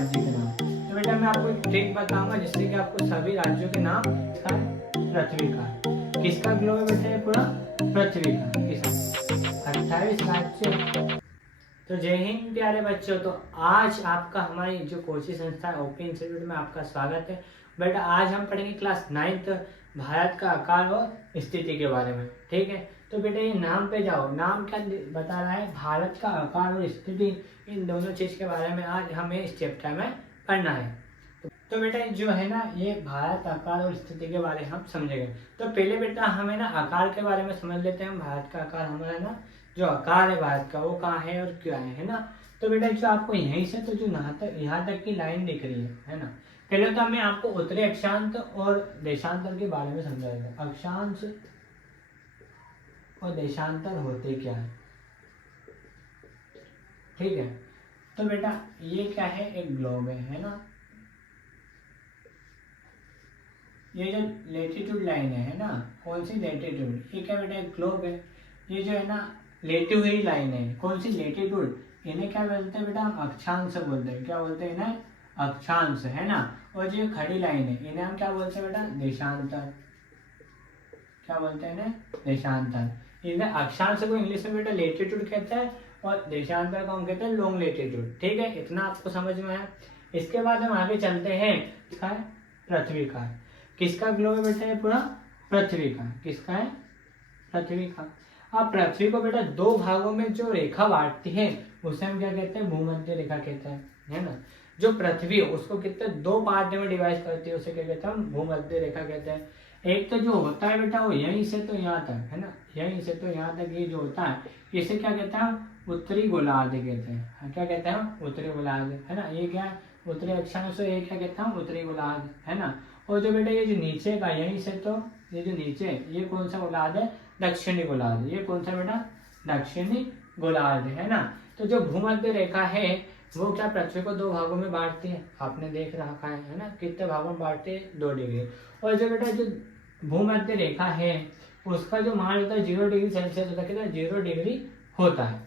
राज्य के नाम। तो बेटा मैं आपको एक ट्रिक बताऊंगा जिससे कि आपको सभी राज्यों के नाम का पृथ्वी का किसका ग्लोब है बेटा, ये पूरा पृथ्वी का किसका 28 राज्य। तो जय हिंद प्यारे बच्चों। तो आज आपका हमारी जो कोचिंग संस्था है ओपी इंस्टीट्यूट में आपका स्वागत है। बेटा आज हम पढ़ेंगे क्लास 9th भारत का आकार और स्थिति के बारे में। ठीक है, तो बेटा ये नाम पे जाओ, नाम क्या बता रहा है, भारत का आकार और स्थिति, इन दोनों चीज के बारे में आज हमें इस चैप्टर में पढ़ना है। तो बेटा जो है ना, ये भारत आकार और स्थिति के बारे में हम समझेंगे। तो पहले बेटा हमें ना आकार के बारे में समझ लेते हैं। भारत का आकार हमारा ना जो आकार है भारत का वो कहाँ है और क्या है ना। तो बेटा जो आपको यहीं से तो जो यहाँ तक की लाइन दिख रही है ना, पहले तो मैं आपको उत्तरी अक्षांश और देशांतर के बारे में समझाएगा। अक्षांश और देशांतर होते क्या है, ठीक है। तो बेटा ये क्या है, एक ग्लोब है ना। ये जो लेटीट्यूड लाइन है ना, कौन सी लेटीट्यूड, ये क्या बेटा एक ग्लोब है। ये जो है ना लेटी हुई लाइन है, कौन सी लेटीट्यूड, इन्हें क्या बोलते हैं बेटा, हम अक्षांश बोलते हैं। क्या बोलते हैं इन्हें, अक्षांश है ना। और जो खड़ी लाइन है इन्हें हम क्या बोलते हैं बेटा, देशांतर। क्या बोलते हैं इन्हें, देशांतर। इन्हें अक्षांश को इंग्लिश में बेटा लेटीट्यूड कहते हैं और देशांतर को हम कहते हैं लॉन्ग लेटीट्यूड। ठीक है, इतना आपको समझ में आया। इसके बाद हम आगे चलते हैं, इसका है पृथ्वी का। किसका ग्लोब है बेटा, ये पूरा पृथ्वी का। किसका है, पृथ्वी का। अब पृथ्वी को बेटा दो भागों में जो रेखा बांटती है उसे हम क्या कहते हैं, भूमध्य रेखा कहते हैं, है ना। जो पृथ्वी है उसको कितने दो पार्ट में डिवाइड करती है उसे क्या कहते हैं हम, भूमध्य रेखा कहते हैं। एक तो जो होता है बेटा वो यहीं से तो यहाँ तक है ना, यहीं से तो यहाँ तक ये जो होता है इसे क्या कहते हैं हम, उत्तरी गोलार्ध कहते हैं। क्या कहते हैं हम, उत्तरी गोलार्ध, है ना। ये क्या है, उत्तरी अक्षांश, ये क्या कहते हैं हम, उत्तरी गोलार्ध, है ना। और जो बेटा ये जो नीचे का यहीं से तो ये जो नीचे ये कौन सा गोलार्ध है, दक्षिणी गोलार्ध। ये कौन सा बेटा, दक्षिणी गोलार्ध, है ना। तो जो भूमध्य रेखा है वो क्या पृथ्वी को दो भागों में बांटती है, आपने देख रखा है ना, कितने भागों में बांटती है, 2 डिग्री। और जो बेटा जो भूमध्य रेखा है उसका जो मान होता है 0 डिग्री सेल्सियस होता है, कितना 0 डिग्री होता है।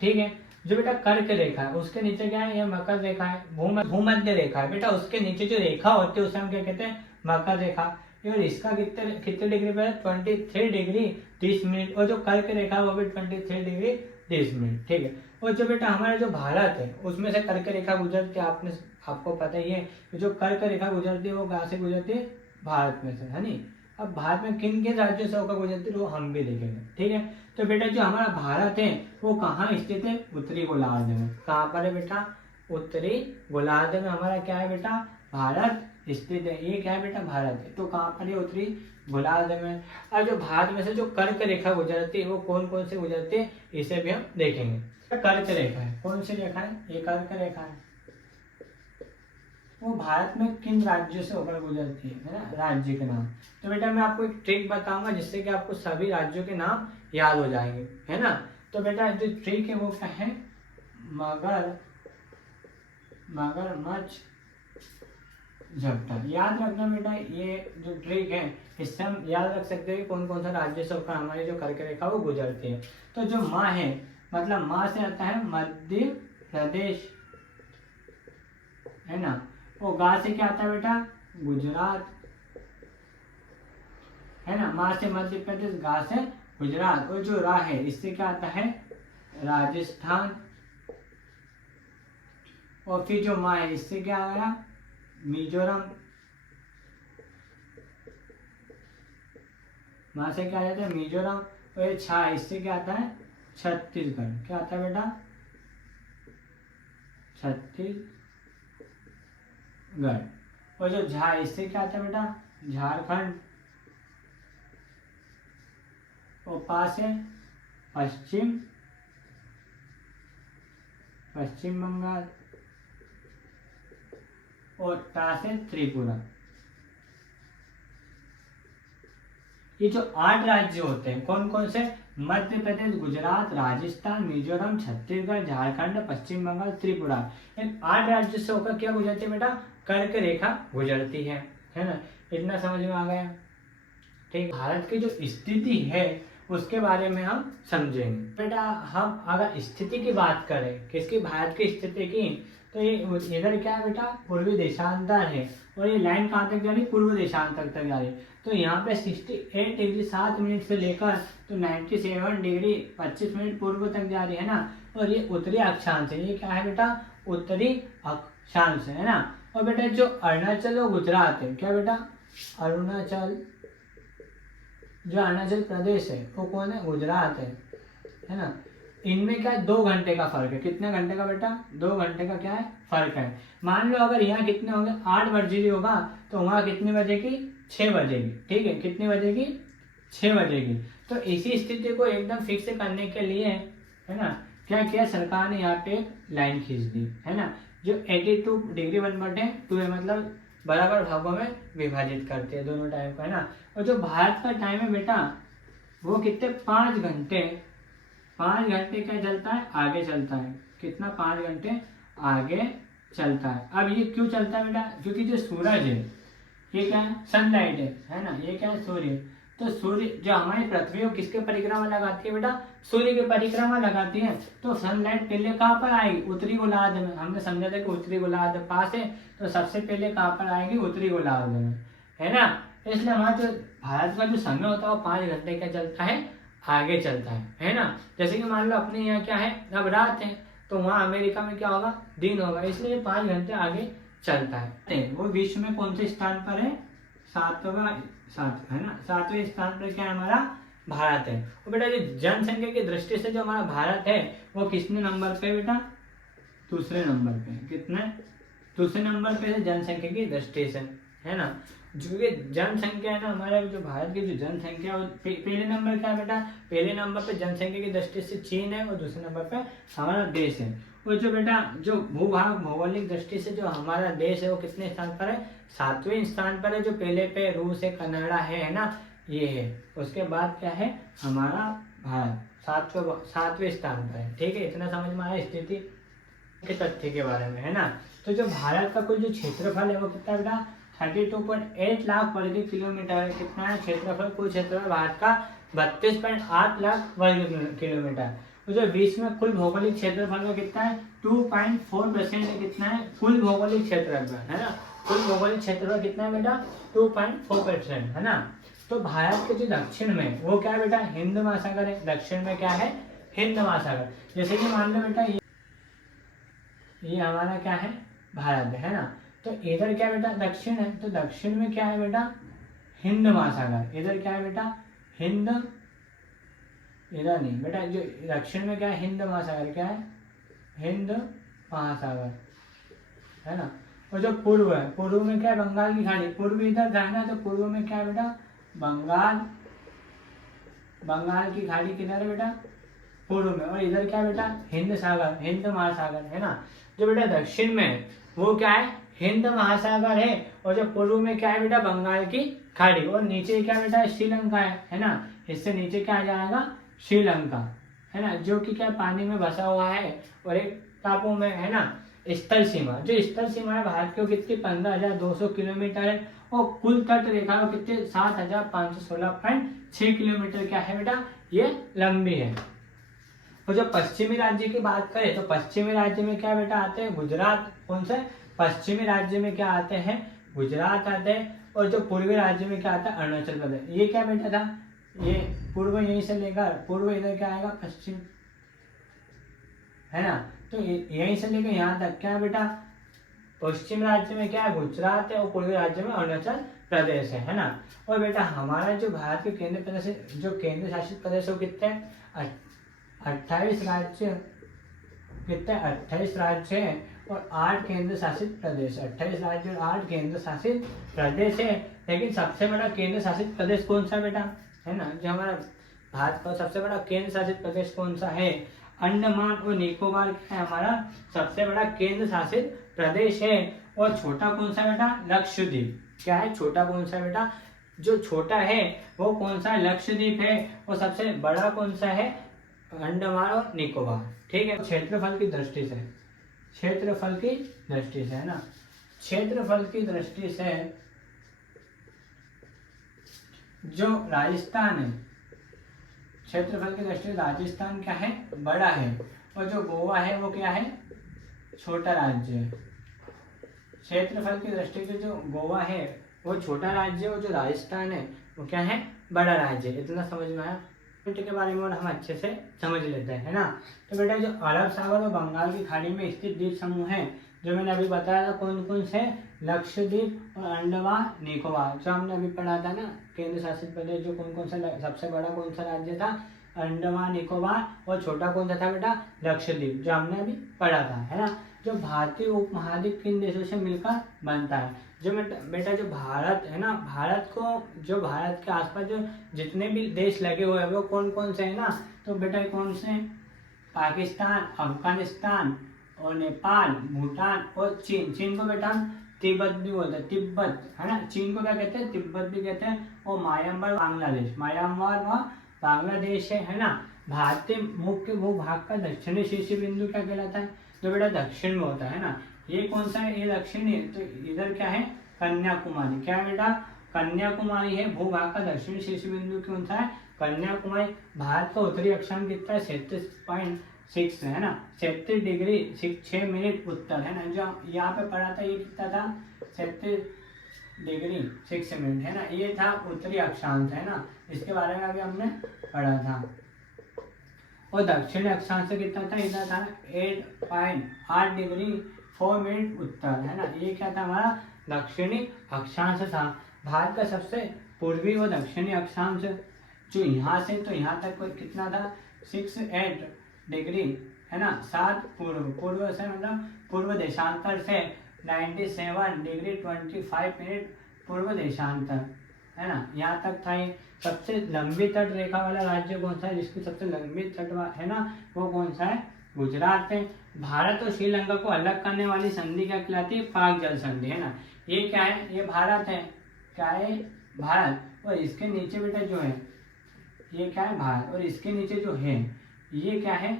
ठीक है, जो बेटा कर्क रेखा है उसके नीचे क्या है, यह मकर रेखा है। भूमध्य रेखा है बेटा, उसके नीचे जो रेखा होती है उसे हम क्या कहते हैं, मकर रेखा। और इसका कितने कितने डिग्री पे है, 23 डिग्री 30 मिनट। और जो कर्क रेखा है वो भी 23 डिग्री 30 मिनट। ठीक है, और जो बेटा हमारा जो भारत है उसमें से कर्क रेखा गुजरती है, आपको पता ही है। जो कर्क रेखा गुजरती है वो कहाँ से गुजरती है, भारत में से, है नी। अब भारत में किन किन राज्यों से होकर गुजरती है वो हम भी देखेंगे। ठीक है, तो बेटा जो हमारा भारत है वो कहाँ स्थित है, उत्तरी गोलार्ध में। कहाँ पर है बेटा, उत्तरी गोलार्ध में हमारा क्या है बेटा, भारत स्थित है। ये क्या है बेटा, भारत है। तो कहाँ पर है, उत्तरी गोलार्ध में। और जो भारत में से जो कर्क रेखा गुजरती है वो कौन कौन से गुजरती है इसे भी हम देखेंगे। कर्क रेखा है, कौन सी रेखा है, ये कर्क रेखा है। वो भारत में किन राज्यों से होकर गुजरती है ना, राज्य के नाम। तो बेटा मैं आपको एक ट्रिक बताऊंगा जिससे कि आपको सभी राज्यों के नाम याद हो जाएंगे, है ना। तो बेटा जो ट्रिक है वो क्या है, मगरमच्छ झपटा। याद रखना बेटा, ये जो ट्रिक है इससे हम याद रख सकते हैं कि कौन कौन सा राज्य से होकर हमारी जो कर्क रेखा वो गुजरती है। तो जो माँ है, मतलब माँ से आता है मध्य प्रदेश, है ना। वो गा से क्या आता है बेटा, गुजरात, है ना। माँ से मध्य प्रदेश, गा से गुजरात। और जो रा है इससे क्या आता है, राजस्थान। और फिर जो माँ है इससे क्या आया, मिजोरम। माँ से क्या आ जाता है, मिजोरम। और ये छा इससे क्या आता है, छत्तीसगढ़। क्या आता है बेटा, छत्तीसगढ़। और जो झा इससे क्या आता है बेटा, झारखंड। और पा से पश्चिम बंगाल। और टा से त्रिपुरा। ये जो 8 राज्य होते हैं कौन कौन से, मध्य प्रदेश, गुजरात, राजस्थान, मिजोरम, छत्तीसगढ़, झारखंड, पश्चिम बंगाल, त्रिपुरा। इन 8 राज्यों से होकर क्या गुजरती है बेटा, कर्क रेखा गुजरती है ना। इतना समझ में आ गया। ठीक, भारत की जो स्थिति है उसके बारे में हम समझेंगे। बेटा हम अगर स्थिति की बात करें, किसकी, भारत की स्थिति की, तो ये इधर क्या है बेटा, पूर्वी देशांतर है, और ये लाइन कहाँ तक जा रही है, पूर्व देशांतर तक जा रही है। तो यहाँ पे 68 डिग्री 7 मिनट से लेकर तो 97 डिग्री 25 मिनट पूर्व तक जा रही है ना। और ये उत्तरी अक्षांश है, ये क्या है बेटा, उत्तरी अक्षांश है ना। और बेटा जो अरुणाचल और गुजरात है, क्या बेटा, अरुणाचल, जो अरुणाचल प्रदेश है वो कौन है, गुजरात है ना। इनमें क्या है, 2 घंटे का फर्क है। कितने घंटे का बेटा, 2 घंटे का क्या है, फर्क है। मान लो अगर यहाँ कितने होंगे, 8 बजे होगा, तो वहाँ कितने बजेगी, 6 बजेगी। ठीक है, कितनी बजेगी, 6 बजेगी। तो इसी स्थिति को एकदम फिक्स करने के लिए है ना, क्या किया सरकार ने, यहाँ पे एक लाइन खींच दी है ना, जो 82 डिग्री 1/2 है, मतलब बराबर भागों में विभाजित करते हैं दोनों टाइम को, है ना। और जो भारत का टाइम है बेटा, वो कितने, 5 घंटे, 5 घंटे क्या चलता है, आगे चलता है। कितना, 5 घंटे आगे चलता है। अब ये क्यों चलता है बेटा, क्योंकि जो सूरज है ये क्या है, सनलाइट है ना, ये क्या है, सूर्य। तो सूर्य जो हमारी पृथ्वी को किसके परिक्रमा लगाती है बेटा, सूर्य की परिक्रमा लगाती है। तो सनलाइट पहले कहाँ पर आएगी, उत्तरी गोलार्ध में। हमने समझा था कि उत्तरी गोलार्ध पास है, तो सबसे पहले कहाँ पर आएगी, उत्तरी गोलार्ध में, है ना। इसलिए हमारा जो भारत का जो समय होता है वो 5 घंटे का चलता है, आगे चलता है ना। जैसे कि मान लो अपने यहाँ क्या है, अब रात है, तो वहाँ अमेरिका में क्या होगा, दिन होगा, इसलिए 5 घंटे आगे चलता है। वो विश्व में कौन से स्थान पर है, 7 है ना, 7वें स्थान पर क्या है, हमारा भारत है। और बेटा जो जनसंख्या की दृष्टि से जो हमारा भारत है वो कितने नंबर पे बेटा, दूसरे नंबर पे। कितने, दूसरे नंबर पे है जनसंख्या की दृष्टि से, है ना। क्योंकि जनसंख्या है ना, हमारे जो भारत की जो जनसंख्या है पहले नंबर क्या है बेटा, पहले नंबर पे जनसंख्या की दृष्टि से चीन है, और दूसरे नंबर पे हमारा देश है। और जो बेटा जो भूभाग भौगोलिक दृष्टि से जो हमारा देश है वो कितने स्थान पर है, 7वें स्थान पर है। जो पहले पे रूस है, कनाडा है ना, ये है। उसके बाद क्या है, हमारा भारत 7वें स्थान पर है। ठीक है, इतना समझ में आया स्थिति के तथ्य के बारे में, है ना। तो जो भारत का कुल जो क्षेत्रफल है वो कितना बेटा, 32.8 लाख वर्ग किलोमीटर है। कितना है क्षेत्रफल, कुल क्षेत्रफल भारत का 32.8 लाख वर्ग किलोमीटर। जो विश्व में कुल भौगोलिक क्षेत्रफल का कितना है, 2.4% है। कितना है, कुल भौगोलिक क्षेत्रफल, है ना, कुल भौगोलिक क्षेत्रफल कितना है बेटा, 2.4%, है ना। तो भारत के जो दक्षिण में वो क्या है बेटा, हिंद महासागर है। दक्षिण में क्या है, हिंद महासागर। जैसे कि मान लो बेटा ये हमारा क्या है, भारत है ना। तो इधर क्या बेटा, दक्षिण है, तो दक्षिण में क्या है बेटा, हिंद महासागर। इधर क्या है बेटा, हिंद, इधर नहीं बेटा, जो दक्षिण में क्या है, हिंद महासागर, क्या है, हिंद महासागर, है ना। और जो पूर्व है, पूर्व में क्या है, बंगाल की खाड़ी। पूर्व इधर रहना, तो पूर्व में क्या है बेटा, बंगाल की खाड़ी किधर है बेटा, पूर्व में। और इधर क्या है बेटा, हिंद सागर, हिंद महासागर, है ना। जो बेटा दक्षिण में वो क्या है, हिंद महासागर है। और जो पूर्व में क्या है बेटा, बंगाल की खाड़ी। और नीचे क्या बेटा, श्रीलंका है ना। इससे नीचे क्या आ जाएगा, श्रीलंका, है ना, जो कि क्या पानी में बसा हुआ है और एक टापू में, है ना। स्थल सीमा, जो स्थल सीमा है भारत की, कितनी 15,200 किलोमीटर है। और कुल तट रेखा वो कितने 7,516.6 किलोमीटर क्या है बेटा, ये लंबी है। और जो पश्चिमी राज्य की बात करें, तो पश्चिमी राज्य में क्या बेटा आते हैं, गुजरात। कौन से पश्चिमी राज्य में क्या आते हैं, गुजरात आते हैं। और जो पूर्वी राज्य में क्या आता है, अरुणाचल प्रदेश। ये क्या बेटा था, ये पूर्व यहीं से लेकर पूर्व इधर क्या आएगा, पश्चिम, है ना। तो यहीं से लेकर यहाँ तक क्या बेटा, पश्चिम राज्य में क्या है, गुजरात है। और पूर्वी राज्य में अरुणाचल प्रदेश है ना। और बेटा हमारा जो भारत के केंद्र प्रदेश, जो केंद्र शासित प्रदेश वो कितने, 28 राज्य, कितने 28 राज्य है और 8 केंद्र शासित प्रदेश। 28 राज्य और 8 केंद्र शासित प्रदेश है। लेकिन सबसे बड़ा केंद्र शासित प्रदेश कौन सा बेटा, है ना, जो हमारा भारत का सबसे बड़ा केंद्र शासित प्रदेश कौन सा है, अंडमान और निकोबार क्या है हमारा सबसे बड़ा केंद्र शासित प्रदेश है। और छोटा कौन सा बेटा, लक्षद्वीप। क्या है, छोटा कौन सा बेटा, जो छोटा है वो कौन सा, लक्षद्वीप है। और सबसे बड़ा कौन सा है, अंडमान और निकोबार। ठीक है, क्षेत्रफल की दृष्टि से, क्षेत्रफल की दृष्टि से, है ना, क्षेत्रफल की दृष्टि से जो राजस्थान है, क्षेत्रफल की दृष्टि से राजस्थान क्या है, बड़ा है। और जो गोवा है वो क्या है, छोटा राज्य है। क्षेत्रफल की दृष्टि से जो गोवा है वो छोटा राज्य है, और जो राजस्थान है वो क्या है, बड़ा राज्य है। इतना समझ में आया। के बारे में और हम अच्छे से समझ लेते हैं, है ना। तो बेटा जो अरब सागर और बंगाल की खाड़ी में स्थित द्वीप समूह है, जो मैंने अभी बताया था कौन कौन से, लक्षद्वीप और अंडमान निकोबार, जो हमने अभी पढ़ा था ना, केंद्र शासित प्रदेश जो कौन कौन सा, सबसे बड़ा कौन सा राज्य था, अंडमान निकोबार, और छोटा कौन सा था बेटा, लक्षद्वीप, जो हमने अभी पढ़ा था, है ना। जो भारतीय उपमहाद्वीप किन देशों से मिलकर बनता है, जो बेटा जो भारत है ना, भारत को, जो भारत के आसपास जो जितने भी देश लगे हुए हैं वो कौन कौन से है ना, तो बेटा कौन से, पाकिस्तान, अफगानिस्तान और नेपाल, भूटान और चीन। चीन को बेटा तिब्बत भी बोलते हैं, तिब्बत, है ना। चीन को क्या कहते हैं, तिब्बत भी कहते हैं। और म्यांमार, बांग्लादेश, म्यांमार व बांग्लादेश है ना। भारतीय मुख्य भूभाग का दक्षिणी शीर्ष बिंदु क्या कहलाता है, जो बेटा दक्षिण में होता है ना। ये कौन सा है, ये दक्षिणी, तो इधर क्या है, कन्याकुमारी। क्या है बेटा, कन्याकुमारी है भूभाग का दक्षिणी शीर्ष बिंदु कौन सा है, कन्याकुमारी। भारत का उत्तरी अक्षांश कितना है, 37.6 है ना, 37 डिग्री 6 मिनट उत्तर, है ना। जो यहाँ पे पढ़ा था ये कितना था, 37 डिग्री 6 मिनट, है ना। ये था उत्तरी अक्षांश, है ना। इसके बारे में अभी हमने पढ़ा था। और दक्षिणी अक्षांश से कितना था, इतना था 8.8 डिग्री 4 मिनट उत्तर, है ना। ये क्या था, हमारा दक्षिणी अक्षांश था। भारत का सबसे पूर्वी व दक्षिणी अक्षांश जो यहाँ से तो यहाँ तक कितना था, 68 डिग्री, है ना, 7 पूर्व से, मतलब पूर्व देशांतर से 97 डिग्री 25 मिनट पूर्व देशांतर, है ना, यहाँ तक था। ये सबसे लंबी तट रेखा वाला राज्य कौन सा है, जिसकी सबसे लंबी तट है ना, वो कौन सा है, गुजरात है। भारत और श्रीलंका को अलग करने वाली संधि क्या कहलाती है, पाक जल संधि, है ना। ये क्या है, ये भारत है, क्या है, भारत, और इसके नीचे बेटा जो है ये क्या है, भारत, और इसके नीचे जो है ये क्या है,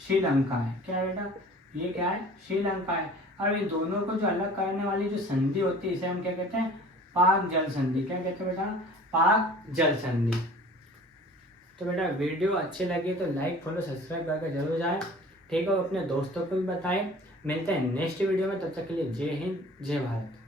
श्रीलंका है। क्या है बेटा, ये क्या है, श्रीलंका है। और इन दोनों को जो अलग करने वाली जो संधि होती है इसे हम क्या कहते हैं, पाक जल संधि। क्या कहते हैं बेटा, पाक जल संधि। तो बेटा वीडियो अच्छी लगी तो लाइक, फॉलो, सब्सक्राइब करके जरूर जाए, ठीक है। अपने दोस्तों को भी बताएं। मिलते हैं नेक्स्ट वीडियो में, तब तक के लिए जय हिंद, जय भारत।